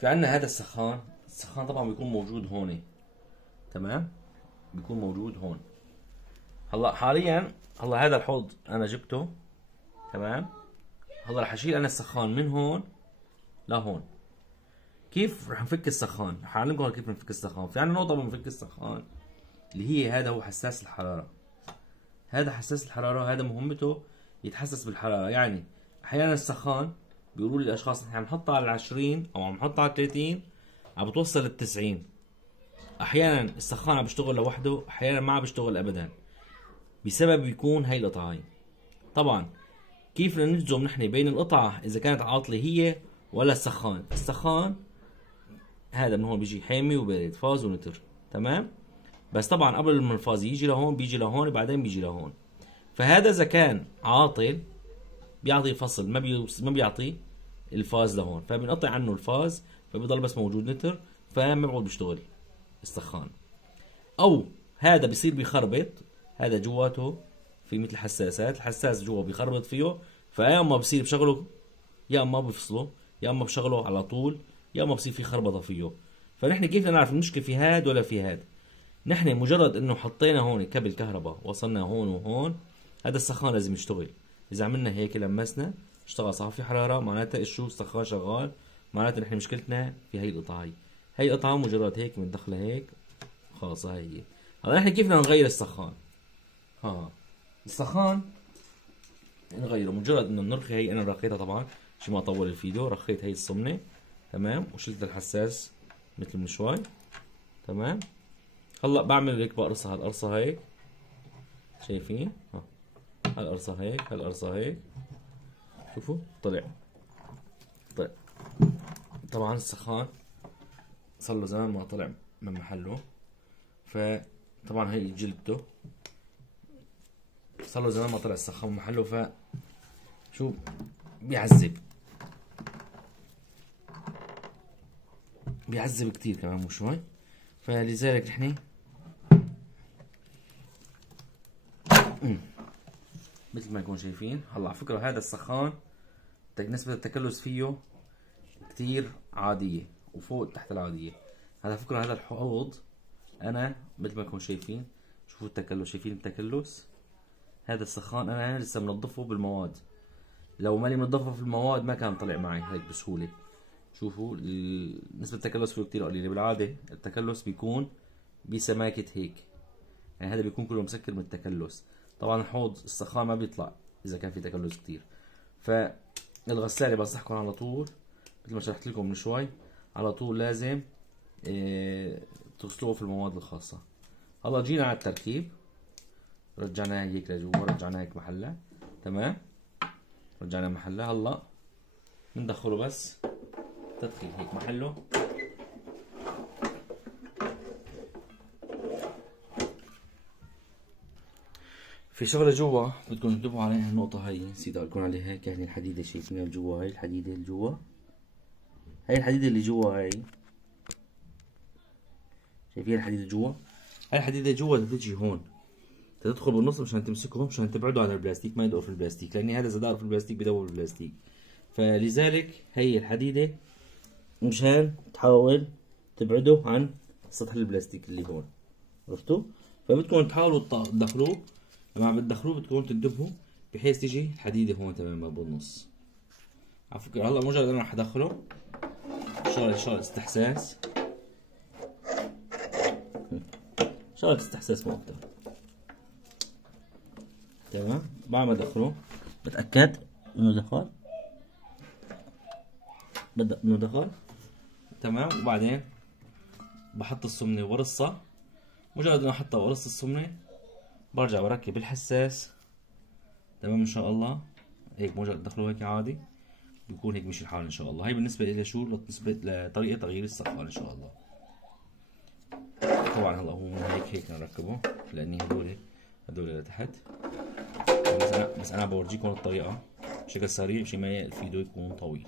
في عندنا هذا السخان. السخان طبعا بيكون موجود هون، تمام، بيكون موجود هون. هلا حاليا هذا الحوض انا جبته، تمام. هلا رح اشيل انا السخان من هون لهون. كيف رح نفك السخان؟ رح اعلمكم كيف نفك السخان. في عندنا نقطة بنفك السخان اللي هي هذا هو حساس الحرارة. هذا حساس الحرارة، هذا مهمته يتحسس بالحرارة. يعني احيانا السخان بيقولوا لي الاشخاص نحن عم نحطها على 20 او عم نحطها على 30 عم بتوصل لل 90. احيانا السخان عم بيشتغل لوحده، احيانا ما عم بيشتغل ابدا، بسبب يكون هي القطعة. طبعا كيف بدنا نجزم نحن بين القطعة اذا كانت عاطلة هي ولا السخان؟ السخان هذا من هون بيجي حامي وبارد، فاز ونتر، تمام. بس طبعا قبل ما الفاز يجي لهون بيجي لهون بعدين بيجي لهون. فهذا اذا كان عاطل بيعطي فصل، ما بيعطي الفاز لهون، فبنقطع عنه الفاز فبيضل بس موجود نتر، فما بيعود بيشتغل السخان. او هذا بصير بيخربط، هذا جواته في مثل حساسات، الحساس جوا بيخربط فيه، فيا اما بصير بشغله يا اما بفصله يا اما بشغله على طول يا اما بصير في خربطه فيه. فنحن كيف نعرف المشكله في هاد ولا في هاد؟ نحن مجرد انه حطينا هون كابل كهرباء وصلنا هون وهون، هذا السخان لازم يشتغل. اذا عملنا هيك لمسنا اشتغل صار في حراره، معناتها شو السخان شغال، معناتها نحن مشكلتنا في هي القطعه. هي القطعه مجرد هيك بندخلها هيك خلاص هي. هلا نحن كيف بدنا نغير السخان؟ السخان نغيره مجرد انه بنرخي. هي انا رخيتها طبعا شي ما اطول الفيديو، رخيت هي الصمنه، تمام، وشلت الحساس مثل من شوي، تمام. هلا بعمل هيك بقرصها، هالقرصه هيك شايفين؟ هالقرصه هيك، هالقرصه هيك، شوفوا طلع. طبعا السخان صار له زمان ما طلع من محله، فطبعا هي جلدته صار له زمان ما طلع السخان من محله، شو بيعذب كتير كمان مو شوي. فلذلك نحن مثل ما يكون شايفين. هلا على فكرة هذا السخان نسبة التكلس فيه كتير عادية وفوق تحت العادية. على فكرة هذا الحوض انا مثل ما يكون شايفين، شوفوا التكلس، شايفين التكلس؟ هذا السخان انا لسه منظفه بالمواد، لو ماني منظفه في المواد ما كان طلع معي هيك بسهولة. شوفوا نسبة التكلس فيه كتير قليلة. بالعادة التكلس بيكون بسماكة هيك، يعني هذا بيكون كله مسكر من التكلس. طبعا الحوض السخان ما بيطلع اذا كان في تكلس كتير. فالغسالة بنصحكم على طول مثل ما شرحت لكم من شوي، على طول لازم تغسلوه في المواد الخاصة. هلا جينا على التركيب، رجعناها هيك لجوا، رجعناها هيك محلها، تمام، رجعنا محلها. هلا بندخله بس تدخل هيك محله. في شغله جوا بدكم تنتبهوا عليها، النقطة هاي نسيت اقول لكم عليها. هيك يعني الحديدة شايفينها جوا، هاي الحديدة اللي جوا، هاي الحديدة اللي جوا، هاي شايفين الحديدة جوا؟ هاي الحديدة جوا تجي هون، تدخل بالنص مشان تمسكهم، مشان تبعدوا عن البلاستيك، ما يدقوا في البلاستيك، لان هذا اذا دار في البلاستيك بدور البلاستيك. فلذلك هي الحديدة مشان تحاول تبعده عن سطح البلاستيك اللي هون، عرفتوا؟ فبدكم تحاولوا تدخلوه، لما عم بتدخلوه بدكم تنتبهوا بحيث تجي الحديدة هون تماما بالنص. على فكرة هلا مجرد انا رح ادخله شغلة استحساس، شغلة استحساس مو اكتر، تمام. بعد ما ادخله بتأكد انه دخل، تمام. وبعدين بحط السمنة ورصها، مجرد انه احطها ورص السمنة برجع بركب الحساس، تمام ان شاء الله. هيك مجرد ادخله هيك عادي بيكون هيك مشي الحال ان شاء الله. هي بالنسبة الى شو بالنسبة لطريقة تغيير السخان ان شاء الله. طبعا هلا هو هيك نركبه لاني هدول لتحت، بس انا بورجيكم الطريقة بشكل سريع عشان ما الفيديو يكون طويل.